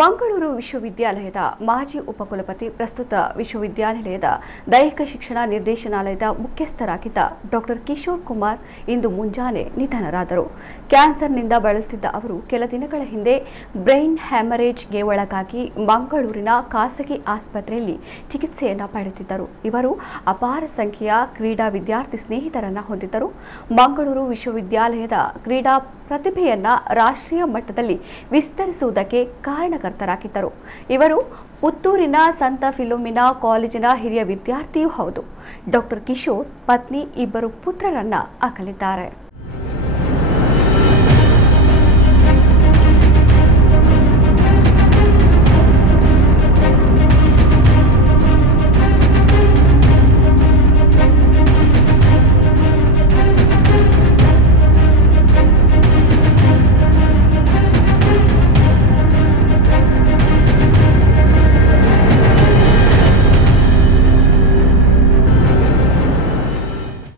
ಮಂಗಳೂರು ವಿಶ್ವವಿದ್ಯಾಲಯದ ಮಾಜಿ ಉಪಕುಲಪತಿ ಪ್ರಸ್ತುತ ವಿಶ್ವವಿದ್ಯಾನಿಲಯದ ದೈಹಿಕ ಶಿಕ್ಷಣ ನಿರ್ದೇಶನಾಲಯದ ಮುಖ್ಯಸ್ಥರಾಗಿದ್ದ ಡಾಕ್ಟರ್ ಕಿಶೋರ್ ಕುಮಾರ್ ಇಂದು ಮುಂಜಾನೆ ನಿಧನರಾದರು. ಕ್ಯಾನ್ಸರ್ನಿಂದ ಬಳಲುತ್ತಿದ್ದ ಅವರು ಕೆಲ ದಿನಗಳ ಹಿಂದೆ ಬ್ರೈನ್ ಹ್ಯಾಮರೇಜ್ಗೆ ಒಳಗಾಗಿ ಮಂಗಳೂರಿನ ಖಾಸಗಿ ಆಸ್ಪತ್ರೆಯಲ್ಲಿ ಚಿಕಿತ್ಸೆಯನ್ನು ಪಡೆಯುತ್ತಿದ್ದರು. ಇವರು ಅಪಾರ ಸಂಖ್ಯೆಯ ಕ್ರೀಡಾ ವಿದ್ಯಾರ್ಥಿ ಸ್ನೇಹಿತರನ್ನು ಹೊಂದಿದ್ದರು. ಮಂಗಳೂರು ವಿಶ್ವವಿದ್ಯಾಲಯದ ಕ್ರೀಡಾ ಪ್ರತಿಭೆಯನ್ನ ರಾಷ್ಟ್ರೀಯ ಮಟ್ಟದಲ್ಲಿ ವಿಸ್ತರಿಸುವುದಕ್ಕೆ ಕಾರಣಕರ್ತರಾಗಿದ್ದರು. ಇವರು ಪುತ್ತೂರಿನ ಸಂತ ಫಿಲೋಮಿನಾ ಕಾಲೇಜಿನ ಹಿರಿಯ ವಿದ್ಯಾರ್ಥಿಯೂ ಹೌದು. ಡಾಕ್ಟರ್ ಕಿಶೋರ್ ಪತ್ನಿ, ಇಬ್ಬರು ಪುತ್ರರನ್ನ ಅಗಲಿದ್ದಾರೆ.